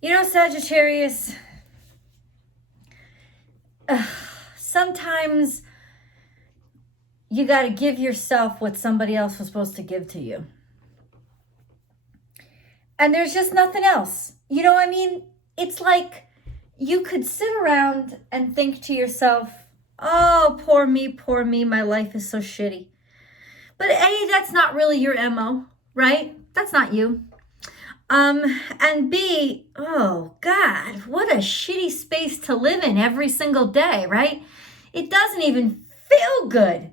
You know, Sagittarius, sometimes you got to give yourself what somebody else was supposed to give to you. And there's just nothing else. You know what I mean? It's like you could sit around and think to yourself, oh, poor me, my life is so shitty. But A, that's not really your MO, right? That's not you. And B, oh God, what a shitty space to live in every single day, right? It doesn't even feel good.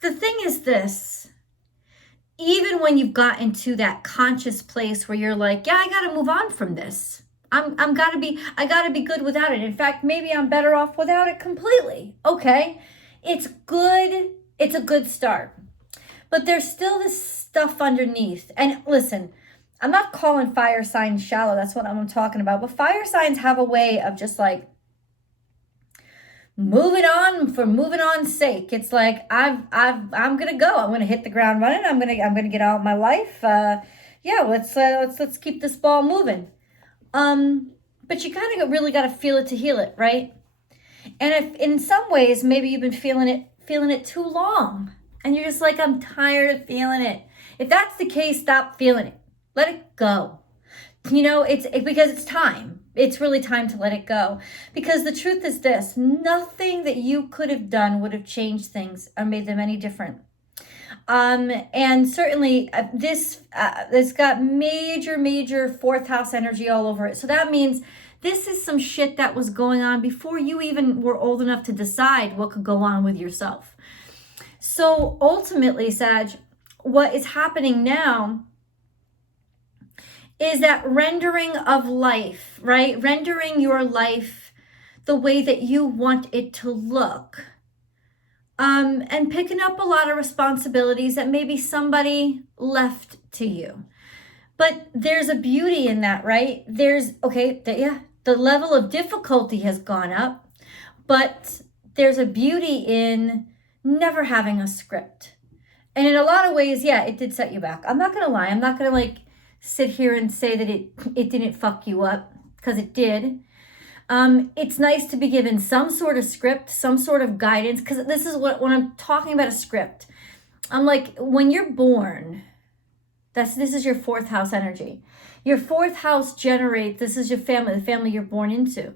The thing is this, even when you've gotten to that conscious place where you're like, yeah, I gotta move on from this. I gotta be good without it. In fact, maybe I'm better off without it completely. Okay, it's good. It's a good start. But there's still this stuff underneath. And listen, I'm not calling fire signs shallow. That's what I'm talking about. But fire signs have a way of just like moving on for moving on's sake. It's like I'm gonna go. I'm gonna hit the ground running. I'm gonna get on with my life. Yeah, let's keep this ball moving. But you kind of really got to feel it to heal it, right? And if in some ways maybe you've been feeling it too long, and you're just like, I'm tired of feeling it. If that's the case, stop feeling it. Let it go. You know, it's because it's time. It's really time to let it go. Because the truth is this, nothing that you could have done would have changed things or made them any different. And certainly this got major fourth house energy all over it. So that means this is some shit that was going on before you even were old enough to decide what could go on with yourself. So ultimately, Sag, what is happening now is that rendering of life, right? Rendering your life the way that you want it to look. And picking up a lot of responsibilities that maybe somebody left to you. But there's a beauty in that, right? The level of difficulty has gone up, but there's a beauty in never having a script. And in a lot of ways, yeah, it did set you back. I'm not going to lie. I'm not going to like sit here and say that it didn't fuck you up, because it did. It's nice to be given some sort of script, some sort of guidance, because this is when I'm talking about a script. I'm like, when you're born, this is your fourth house energy. Your fourth house generates, this is your family, the family you're born into.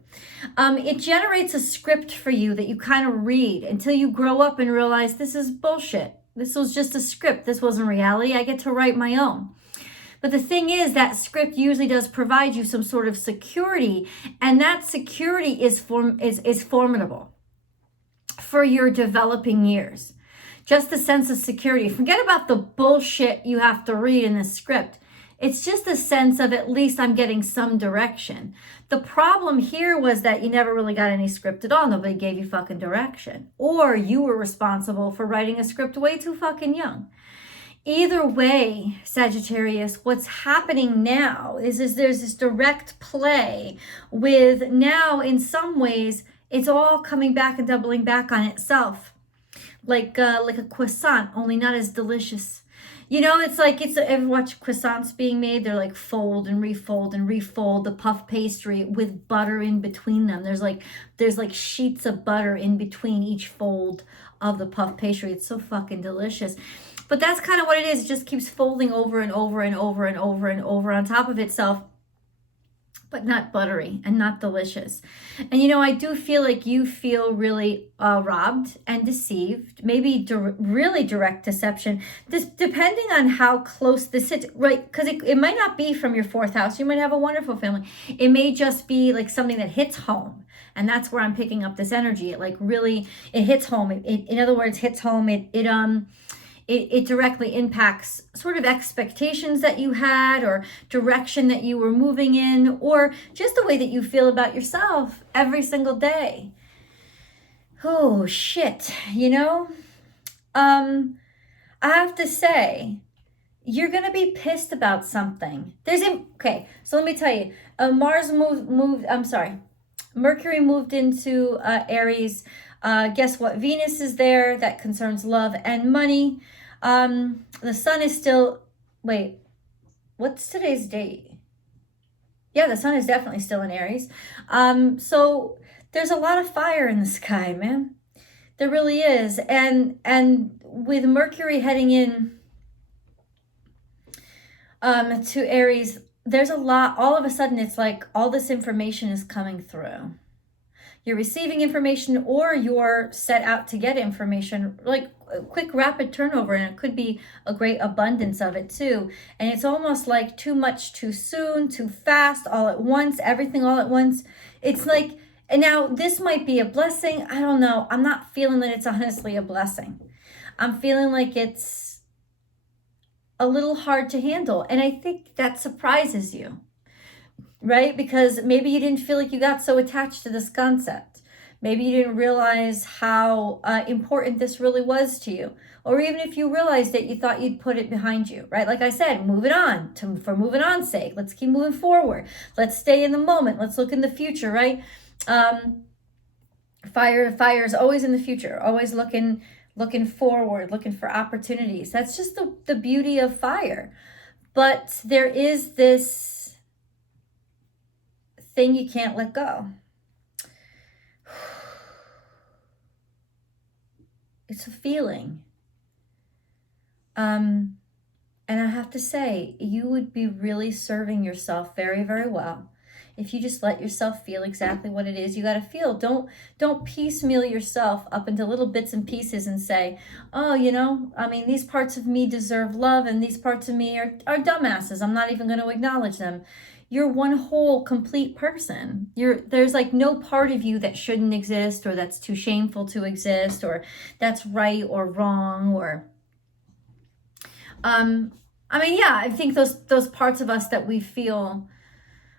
It generates a script for you that you kind of read until you grow up and realize this is bullshit. This was just a script. This wasn't reality. I get to write my own. But the thing is, that script usually does provide you some sort of security, and that security is formidable for your developing years. Just the sense of security. Forget about the bullshit you have to read in the script. It's just a sense of, at least I'm getting some direction. The problem here was that you never really got any script at all. Nobody gave you fucking direction. Or you were responsible for writing a script way too fucking young. Either way, Sagittarius, what's happening now is there's this direct play with, now in some ways, it's all coming back and doubling back on itself. Like a croissant, only not as delicious. You know, it's like, ever watch croissants being made? They're like fold and refold and refold the puff pastry with butter in between them. There's like sheets of butter in between each fold of the puff pastry. It's so fucking delicious. But that's kind of what it is. It just keeps folding over and over and over and over and over on top of itself, but not buttery and not delicious. And you know, I do feel like you feel really robbed and deceived, maybe really direct deception, this depending on how close this sits, right? Because it might not be from your fourth house. You might have a wonderful family. It may just be like something that hits home. And that's where I'm picking up this energy. It hits home. In other words, hits home. It directly impacts sort of expectations that you had, or direction that you were moving in, or just the way that you feel about yourself every single day. Oh, shit, you know? I have to say, you're going to be pissed about something. Okay, so let me tell you. Mercury moved into Aries. Guess what? Venus is there. That concerns love and money. The sun is still, wait, what's today's date? Yeah, the sun is definitely still in Aries. So there's a lot of fire in the sky, man. There really is. And with Mercury heading in to Aries, there's a lot, all of a sudden it's like all this information is coming through. You're receiving information, or you're set out to get information, like a quick rapid turnover, and it could be a great abundance of it too. And it's almost like too much too soon, too fast, all at once, everything all at once. It's like, and now this might be a blessing. I don't know. I'm not feeling that it's honestly a blessing. I'm feeling like it's a little hard to handle. And I think that surprises you, right? Because maybe you didn't feel like you got so attached to this concept. Maybe you didn't realize how important this really was to you. Or even if you realized it, you thought you'd put it behind you, right? Like I said, move it on for moving on's sake. Let's keep moving forward. Let's stay in the moment. Let's look in the future, right? Fire is always in the future, always looking forward, looking for opportunities. That's just the beauty of fire. But there is this thing you can't let go. It's a feeling. And I have to say, you would be really serving yourself very, very well if you just let yourself feel exactly what it is you got to feel. Don't piecemeal yourself up into little bits and pieces and say, oh, you know, I mean, these parts of me deserve love and these parts of me are dumbasses. I'm not even going to acknowledge them. You're one whole complete person. There's like no part of you that shouldn't exist, or that's too shameful to exist, or that's right or wrong, or I mean, yeah, I think those parts of us that we feel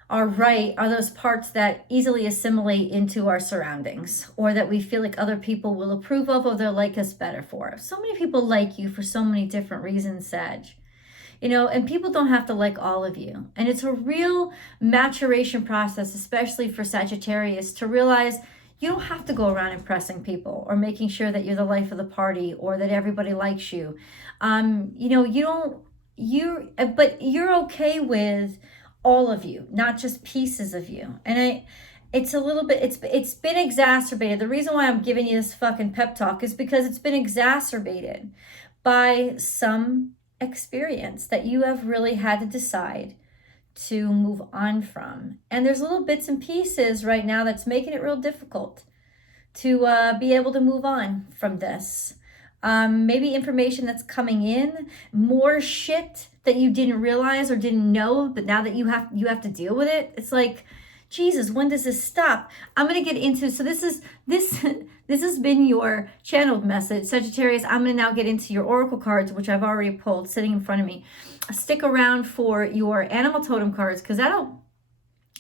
are right are those parts that easily assimilate into our surroundings, or that we feel like other people will approve of, or they'll like us better for. So many people like you for so many different reasons, Sag. You know, and people don't have to like all of you. And it's a real maturation process, especially for Sagittarius, to realize you don't have to go around impressing people or making sure that you're the life of the party or that everybody likes you. You know, but you're okay with all of you, not just pieces of you. And it's a little bit, it's been exacerbated. The reason why I'm giving you this fucking pep talk is because it's been exacerbated by some experience that you have really had to decide to move on from. And there's little bits and pieces right now that's making it real difficult to be able to move on from this. Maybe information that's coming in, more shit that you didn't realize or didn't know, but now that you have to deal with it, it's like, Jesus, when does this stop? I'm going to get into, so this has been your channeled message, Sagittarius. I'm going to now get into your oracle cards, which I've already pulled sitting in front of me. Stick around for your animal totem cards, because that'll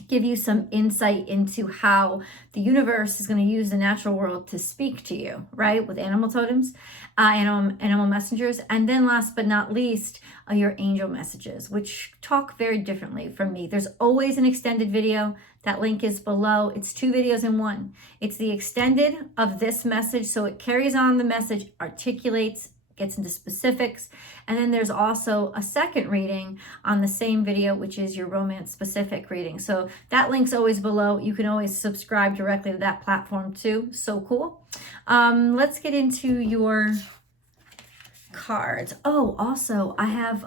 give you some insight into how the universe is going to use the natural world to speak to you, right? With animal totems, animal messengers. And then last but not least, your angel messages, which talk very differently from me. There's always an extended video. That link is below. It's 2 videos in one. It's the extended of this message, so it carries on the message, articulates, gets into specifics. And then there's also a second reading on the same video, which is your romance specific reading. So that link's always below. You can always subscribe directly to that platform too. So cool. Let's get into your cards. Oh, also I have,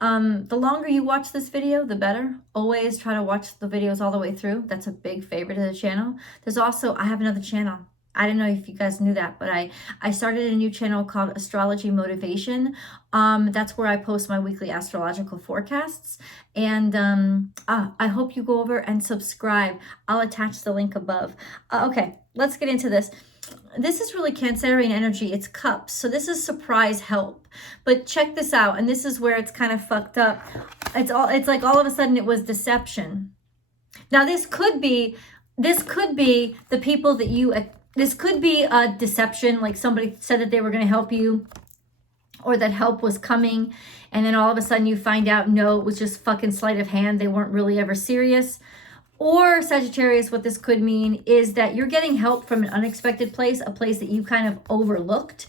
the longer you watch this video, the better. Always try to watch the videos all the way through. That's a big favorite of the channel. There's also, I have another channel. I don't know if you guys knew that, but I started a new channel called Astrology Motivation. That's where I post my weekly astrological forecasts. And I hope you go over and subscribe. I'll attach the link above. Okay, let's get into this. This is really Cancerian energy. It's cups. So this is surprise help. But check this out. And this is where it's kind of fucked up. It's like all of a sudden it was deception. Now this could be the people that you... This could be a deception, like somebody said that they were going to help you, or that help was coming, and then all of a sudden you find out, no, it was just fucking sleight of hand. They weren't really ever serious. Or Sagittarius, what this could mean is that you're getting help from an unexpected place, a place that you kind of overlooked.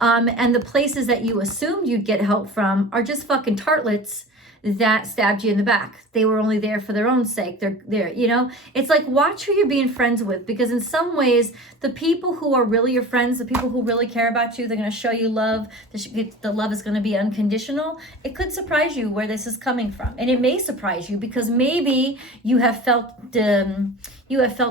And the places that you assumed you'd get help from are just fucking tartlets that stabbed you in the back. They were only there for their own sake. They're, you know, it's like, watch who you're being friends with, because in some ways, the people who are really your friends, the people who really care about you, they're going to show you love. The love is going to be unconditional. It could surprise you where this is coming from. And it may surprise you because maybe you have felt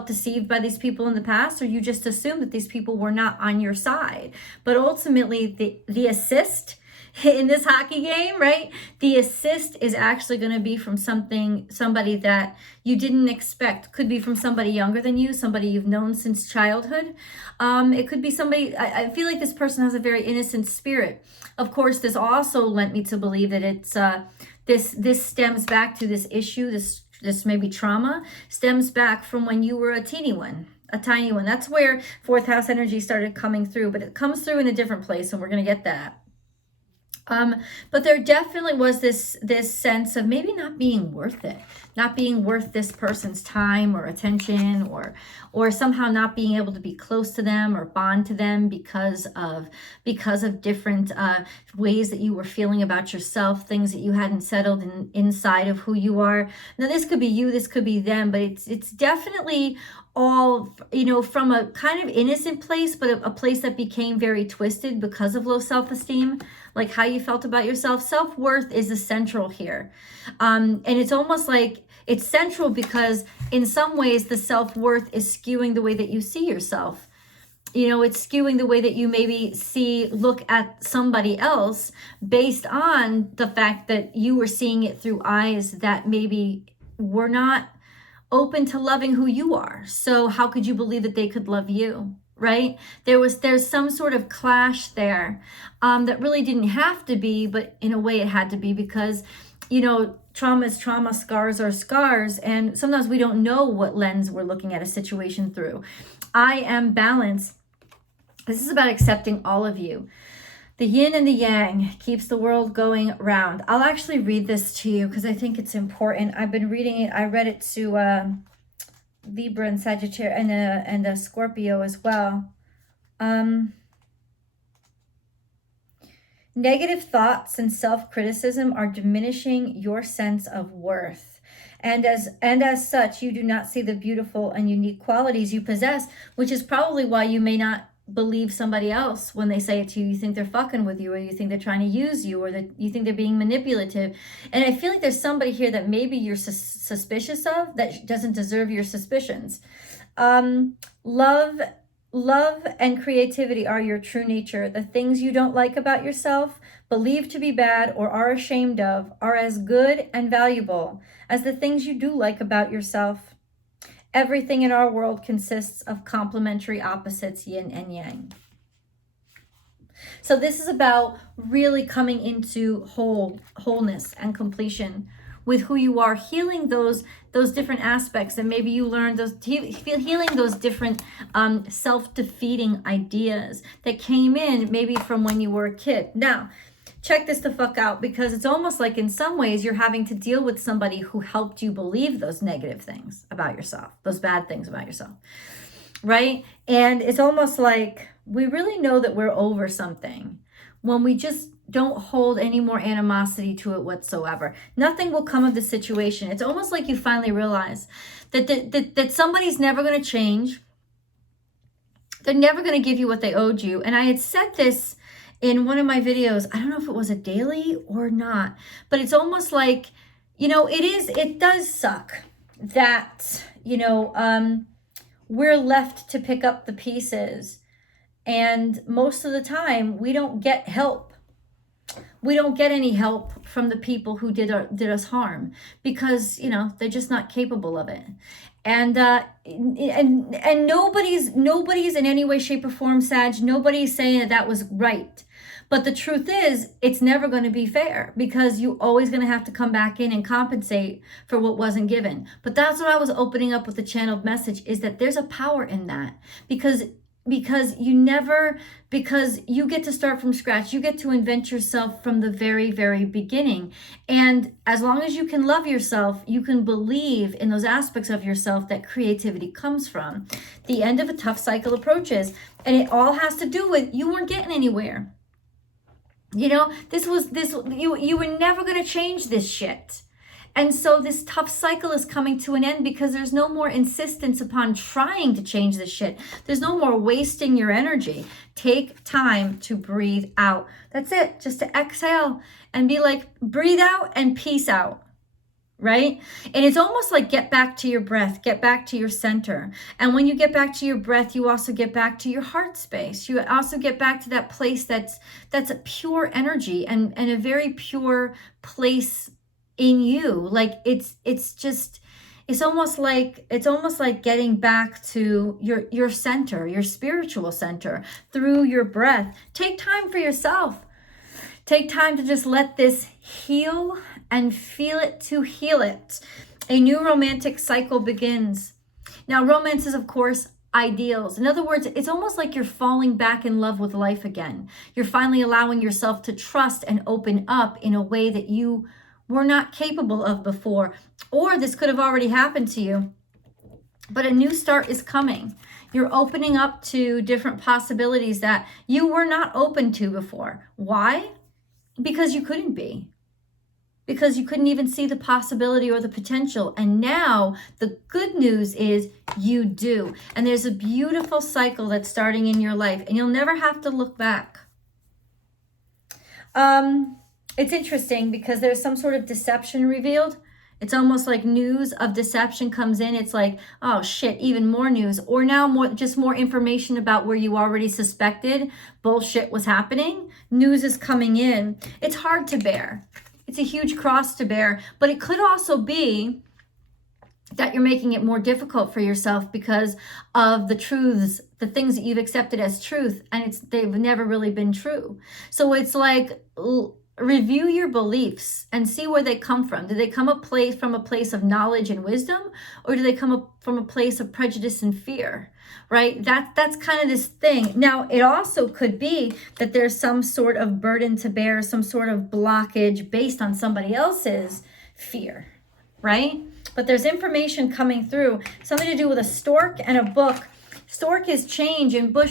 deceived by these people in the past, or you just assumed that these people were not on your side. But ultimately, the assist in this hockey game, right? The assist is actually going to be from somebody that you didn't expect. Could be from somebody younger than you, somebody you've known since childhood. It could be somebody, I feel like this person has a very innocent spirit. Of course, this also led me to believe that it's, this stems back to this issue, this maybe trauma, stems back from when you were a tiny one. That's where fourth house energy started coming through, but it comes through in a different place, and we're going to get that. But there definitely was this sense of maybe not being worth it, not being worth this person's time or attention, or somehow not being able to be close to them or bond to them because of different ways that you were feeling about yourself, things that you hadn't settled inside of who you are. Now, this could be you, this could be them, but it's definitely all, you know, from a kind of innocent place, but a place that became very twisted because of low self-esteem, like how you felt about yourself. Self-worth is essential here. And it's almost like it's central because in some ways the self-worth is skewing the way that you see yourself. You know, it's skewing the way that you maybe look at somebody else based on the fact that you were seeing it through eyes that maybe were not open to loving who you are. So how could you believe that they could love you, right? There's some sort of clash there that really didn't have to be, but in a way it had to be, because, you know, trauma is trauma, scars are scars, and sometimes we don't know what lens we're looking at a situation through. I am balance. This is about accepting all of you. The yin and the yang keeps the world going round. I'll actually read this to you because I think it's important. I've been reading it. I read it to Libra and Sagittarius and Scorpio as well. Negative thoughts and self-criticism are diminishing your sense of worth. And as such, you do not see the beautiful and unique qualities you possess, which is probably why you may not believe somebody else when they say it to you. You think they're fucking with you, or you think they're trying to use you, or that you think they're being manipulative. And I feel like there's somebody here that maybe you're suspicious of that doesn't deserve your suspicions. Love and creativity are your true nature. The things you don't like about yourself, believe to be bad, or are ashamed of, are as good and valuable as the things you do like about yourself. Everything in our world consists of complementary opposites, yin and yang. So this is about really coming into wholeness and completion with who you are, healing those different aspects that maybe you learned, healing those different self-defeating ideas that came in maybe from when you were a kid. Now, check this the fuck out, because it's almost like in some ways you're having to deal with somebody who helped you believe those negative things about yourself, those bad things about yourself, right? And it's almost like we really know that we're over something when we just don't hold any more animosity to it whatsoever. Nothing will come of the situation. It's almost like you finally realize that somebody's never going to change. They're never going to give you what they owed you. And I had said this in one of my videos. I don't know if it was a daily or not, but it's almost like, you know, it does suck that, you know, we're left to pick up the pieces. And most of the time we don't get help. We don't get any help from the people who did us harm, because, you know, they're just not capable of it. And nobody's in any way, shape, or form, Sag, nobody's saying that was right. But the truth is, it's never going to be fair, because you're always going to have to come back in and compensate for what wasn't given. But that's what I was opening up with the channeled message, is that there's a power in that, because you get to start from scratch. You get to invent yourself from the very, very beginning. And as long as you can love yourself, you can believe in those aspects of yourself that creativity comes from. The end of a tough cycle approaches, and it all has to do with you weren't getting anywhere. You know, you were never going to change this shit. And so this tough cycle is coming to an end because there's no more insistence upon trying to change this shit. There's no more wasting your energy. Take time to breathe out. That's it. Just to exhale and be like, breathe out and peace out. Right? And it's almost like get back to your breath, get back to your center. And when you get back to your breath, you also get back to your heart space. You also get back to that place that's a pure energy and a very pure place in you. Like it's almost like getting back to your center, your spiritual center through your breath. Take time for yourself. Take time to just let this heal and feel it to heal it. A new romantic cycle begins. Now, romance is, of course, ideals. In other words, it's almost like you're falling back in love with life again. You're finally allowing yourself to trust and open up in a way that you were not capable of before. Or this could have already happened to you. But a new start is coming. You're opening up to different possibilities that you were not open to before. Why? Because you couldn't be. Because you couldn't even see the possibility or the potential. And now the good news is you do. And there's a beautiful cycle that's starting in your life. And you'll never have to look back. It's interesting because there's some sort of deception revealed. It's almost like news of deception comes in. It's like, oh shit, even more news. Or now more information about where you already suspected bullshit was happening. News is coming in. It's hard to bear. It's a huge cross to bear. But it could also be that you're making it more difficult for yourself because of the truths, the things that you've accepted as truth, and they've never really been true. So it's like, review your beliefs and see where they come from. Do they come from a place of knowledge and wisdom, or do they come up from a place of prejudice and fear? Right? That's kind of this thing. Now, it also could be that there's some sort of burden to bear, some sort of blockage based on somebody else's fear, right? But there's information coming through, something to do with a stork and a book. Stork is change and book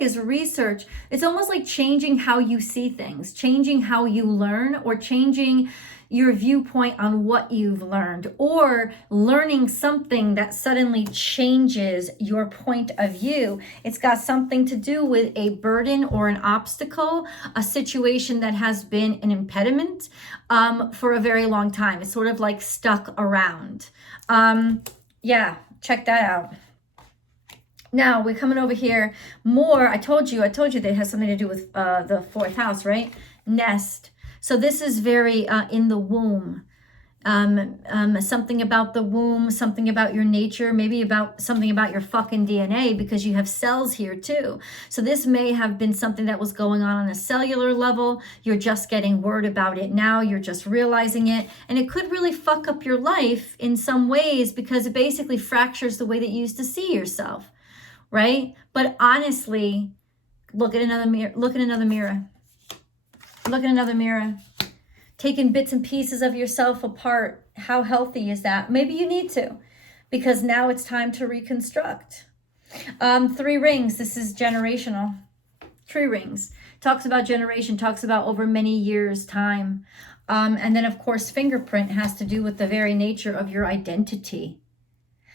is research. It's almost like changing how you see things, changing how you learn, or changing your viewpoint on what you've learned, or learning something that suddenly changes your point of view. It's got something to do with a burden or an obstacle, a situation that has been an impediment for a very long time. It's sort of like stuck around. Yeah, check that out. Now we're coming over here more. I told you that it has something to do with the fourth house, right? Nest. So this is very in the womb. Something about the womb, something about your nature, maybe something about your fucking DNA, because you have cells here too. So this may have been something that was going on a cellular level. You're just getting word about it now. You're just realizing it. And it could really fuck up your life in some ways because it basically fractures the way that you used to see yourself. Right? But honestly, look at another mirror. Look at another mirror. Look at another mirror. Taking bits and pieces of yourself apart. How healthy is that? Maybe you need to, because now it's time to reconstruct. 3 rings. This is generational. 3 rings. Talks about generation. Talks about over many years' time. And then, of course, fingerprint has to do with the very nature of your identity.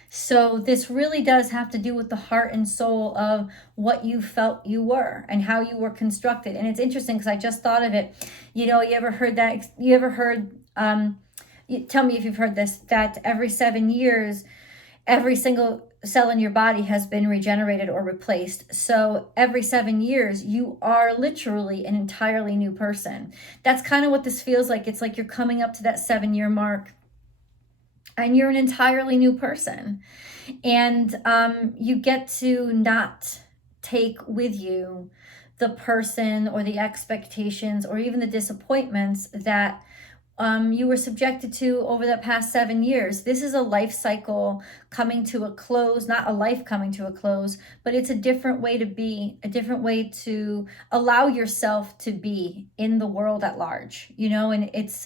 So this really does have to do with the heart and soul of what you felt you were and how you were constructed. And it's interesting because I just thought of it. You know, you ever heard, tell me if you've heard this, that every 7 years, every single cell in your body has been regenerated or replaced. So every 7 years, you are literally an entirely new person. That's kind of what this feels like. It's like you're coming up to that 7-year mark. And you're an entirely new person. And you get to not take with you the person or the expectations or even the disappointments that you were subjected to over the past 7 years. This is a life cycle coming to a close, not a life coming to a close, but it's a different way to be, a different way to allow yourself to be in the world at large, you know, and it's...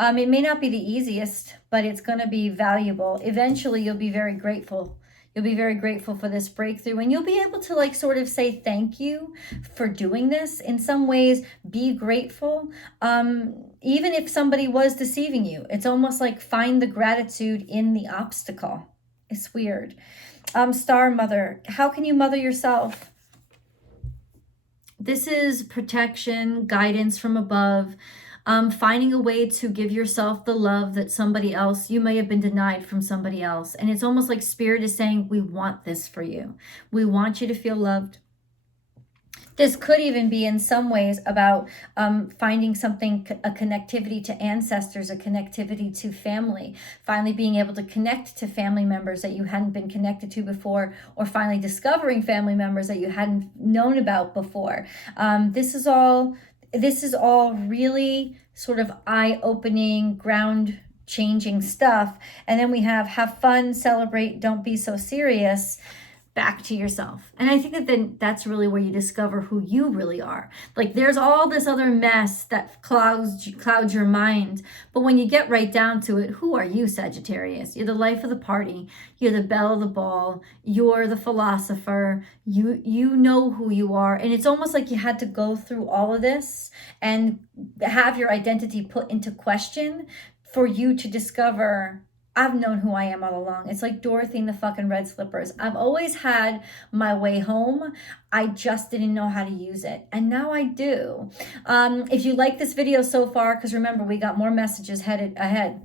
it may not be the easiest, but it's going to be valuable. Eventually, you'll be very grateful. You'll be very grateful for this breakthrough, and you'll be able to like sort of say thank you for doing this. In some ways, be grateful. Even if somebody was deceiving you, it's almost like find the gratitude in the obstacle. It's weird. Star Mother, how can you mother yourself? This is protection, guidance from above, finding a way to give yourself the love that somebody else, you may have been denied from somebody else. And it's almost like Spirit is saying, we want this for you. We want you to feel loved. This could even be in some ways about finding something, a connectivity to ancestors, a connectivity to family, finally being able to connect to family members that you hadn't been connected to before, or finally discovering family members that you hadn't known about before. This is all really sort of eye-opening, ground-changing stuff. And then we have fun, celebrate, don't be so serious. Back to yourself. And I think that then that's really where you discover who you really are. Like there's all this other mess that clouds your mind. But when you get right down to it, who are you, Sagittarius? You're the life of the party. You're the belle of the ball. You're the philosopher. You know who you are. And it's almost like you had to go through all of this and have your identity put into question for you to discover, I've known who I am all along. It's like Dorothy in the fucking red slippers. I've always had my way home. I just didn't know how to use it. And now I do. If you like this video so far, because remember, we got more messages headed ahead.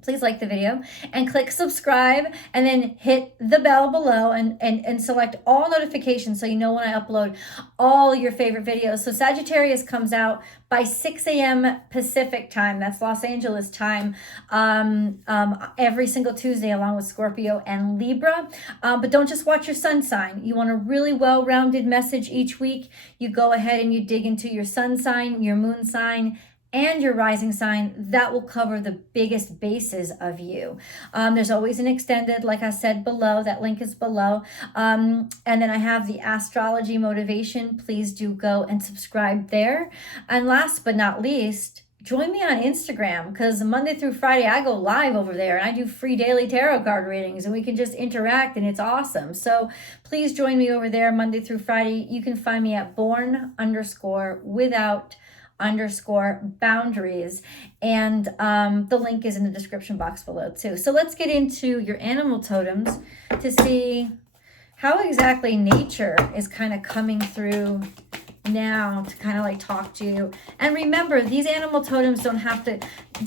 Please like the video and click subscribe, and then hit the bell below and select all notifications so you know when I upload all your favorite videos. So Sagittarius comes out by 6 a.m. Pacific time. That's Los Angeles time, every single Tuesday, along with Scorpio and Libra. But don't just watch your sun sign. You want a really well-rounded message each week. You go ahead and you dig into your sun sign, your moon sign, and your rising sign. That will cover the biggest bases of you. There's always an extended, like I said, below. That link is below. And then I have the Astrology motivation. Please do go and subscribe there. And last but not least, join me on Instagram, because Monday through Friday I go live over there and I do free daily tarot card readings, and we can just interact, and it's awesome. So please join me over there Monday through Friday. You can find me at born_without_boundaries, and the link is in the description box below too. So let's get into your animal totems to see how exactly nature is kind of coming through now to kind of like talk to you. And remember, these animal totems don't have to,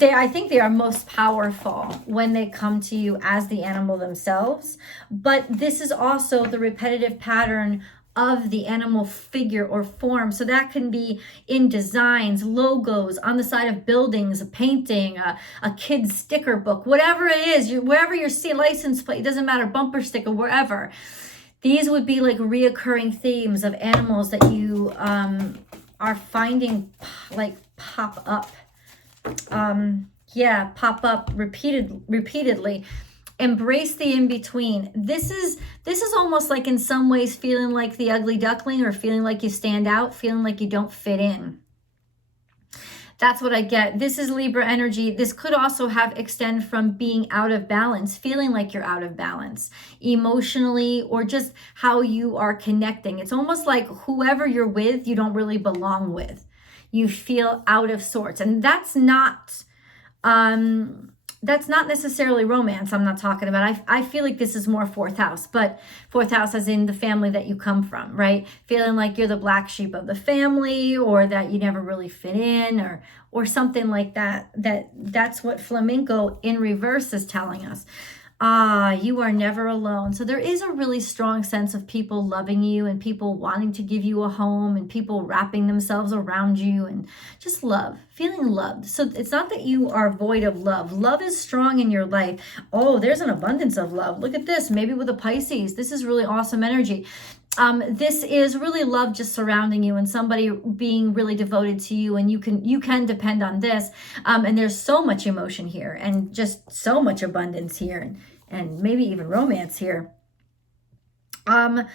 I think they are most powerful when they come to you as the animal themselves, but this is also the repetitive pattern of the animal figure or form. So that can be in designs, logos, on the side of buildings, a painting, a kid's sticker book, whatever it is, wherever your license plate, it doesn't matter, bumper sticker, wherever. These would be like reoccurring themes of animals that you are finding like pop up. Pop up repeatedly. Embrace the in-between. This is almost like in some ways feeling like the ugly duckling, or feeling like you stand out, feeling like you don't fit in. That's what I get. This is Libra energy. This could also extend from being out of balance, feeling like you're out of balance emotionally, or just how you are connecting. It's almost like whoever you're with, you don't really belong with. You feel out of sorts. And that's not necessarily romance I'm not talking about. I feel like this is more fourth house, but fourth house as in the family that you come from, right? Feeling like you're the black sheep of the family, or that you never really fit in, or something like that. That's what flamenco in reverse is telling us. You are never alone. So there is a really strong sense of people loving you, and people wanting to give you a home, and people wrapping themselves around you, and just love, feeling loved. So it's not that you are void of love. Love is strong in your life. Oh, there's an abundance of love. Look at this, maybe with a Pisces. This is really awesome energy. This is really love just surrounding you, and somebody being really devoted to you, and you can depend on this. And there's so much emotion here, and just so much abundance here, and maybe even romance here. And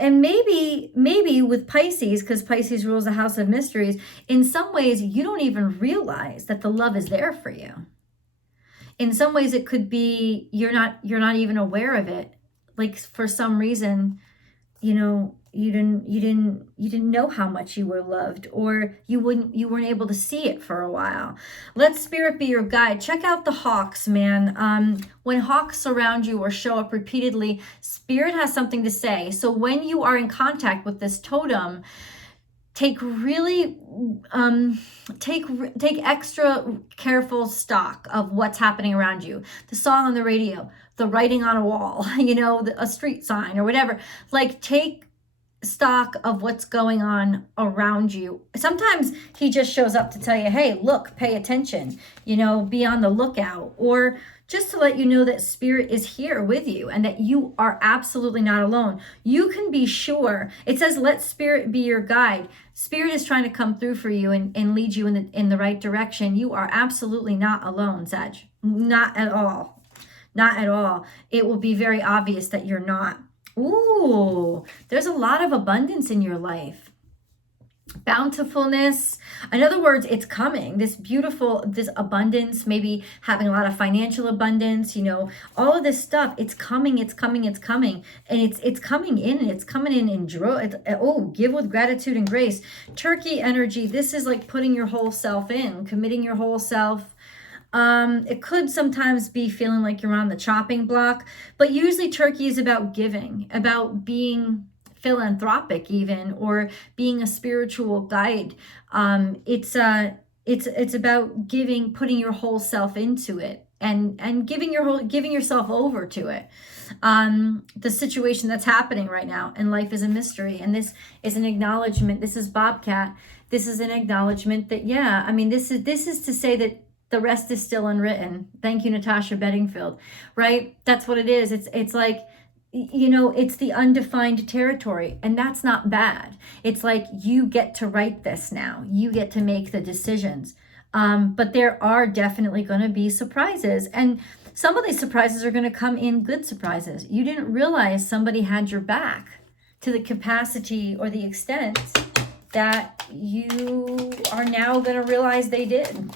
maybe with Pisces, because Pisces rules the house of mysteries, in some ways you don't even realize that the love is there for you. In some ways it could be you're not even aware of it. Like for some reason, you know, you didn't know how much you were loved, or you weren't able to see it for a while. Let spirit be your guide. Check out the hawks, man. When hawks surround you or show up repeatedly, spirit has something to say. So when you are in contact with this totem, take extra careful stock of what's happening around you. The song on the radio, the writing on a wall, you know, a street sign or whatever. Like, take stock of what's going on around you. Sometimes he just shows up to tell you, hey, look, pay attention, you know, be on the lookout, or just to let you know that spirit is here with you and that you are absolutely not alone. You can be sure. It says, let spirit be your guide. Spirit is trying to come through for you and lead you in the right direction. You are absolutely not alone, Sag. Not at all. Not at all. It will be very obvious that you're not. Ooh, there's a lot of abundance in your life. Bountifulness. In other words, it's coming. This abundance, maybe having a lot of financial abundance, you know, all of this stuff, it's coming, it's coming, it's coming. And it's coming in, and it's coming in give with gratitude and grace. Turkey energy, this is like putting your whole self in, committing your whole self. It could sometimes be feeling like you're on the chopping block, but usually Turkey is about giving, about being philanthropic even, or being a spiritual guide. It's about giving, putting your whole self into it, and giving yourself over to it. The situation that's happening right now, and life is a mystery. And this is an acknowledgement. This is Bobcat. This is an acknowledgement that, yeah, I mean, this is to say that the rest is still unwritten. Thank you, Natasha Bedingfield, right? That's what it is. It's like, you know, it's the undefined territory, and that's not bad. It's like, you get to write this now. You get to make the decisions. But there are definitely going to be surprises, and some of these surprises are going to come in good surprises. You didn't realize somebody had your back to the capacity or the extent that you are now going to realize they did.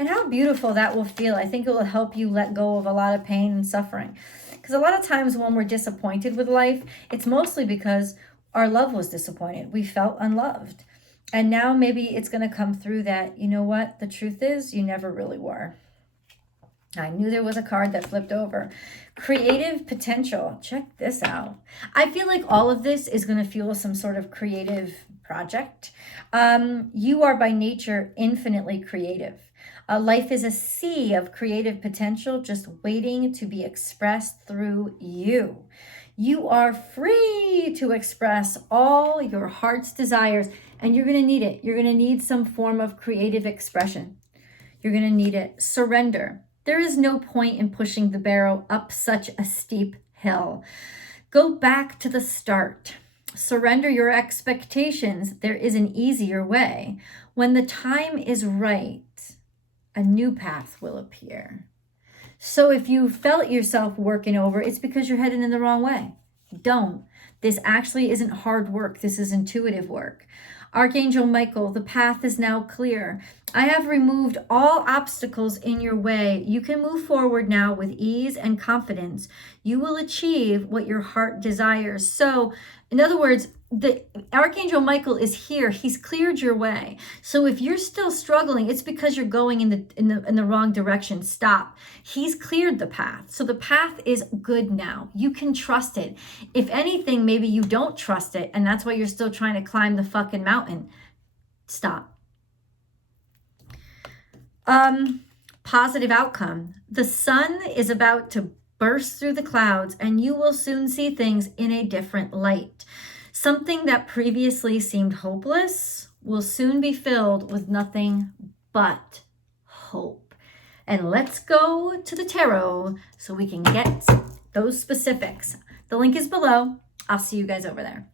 And how beautiful that will feel. I think it will help you let go of a lot of pain and suffering. Because a lot of times when we're disappointed with life, it's mostly because our love was disappointed. We felt unloved. And now maybe it's going to come through that, you know what? The truth is, you never really were. I knew there was a card that flipped over. Creative potential. Check this out. I feel like all of this is going to fuel some sort of creative project. You are by nature infinitely creative. Life is a sea of creative potential just waiting to be expressed through you. You are free to express all your heart's desires, and you're going to need it. You're going to need some form of creative expression. You're going to need it. Surrender. There is no point in pushing the barrel up such a steep hill. Go back to the start. Surrender your expectations. There is an easier way. When the time is right, a new path will appear. So if you felt yourself working over, it's because you're headed in the wrong way. Don't. This actually isn't hard work. This is intuitive work. Archangel Michael, the path is now clear. I have removed all obstacles in your way. You can move forward now with ease and confidence. You will achieve what your heart desires. So, in other words, the Archangel Michael is here. He's cleared your way. So if you're still struggling, it's because you're going in the wrong direction. Stop. He's cleared the path. So the path is good now. You can trust it. If anything, maybe you don't trust it, and that's why you're still trying to climb the fucking mountain. Stop. Positive outcome. The sun is about to burst through the clouds, and you will soon see things in a different light. Something that previously seemed hopeless will soon be filled with nothing but hope. And let's go to the tarot so we can get those specifics. The link is below. I'll see you guys over there.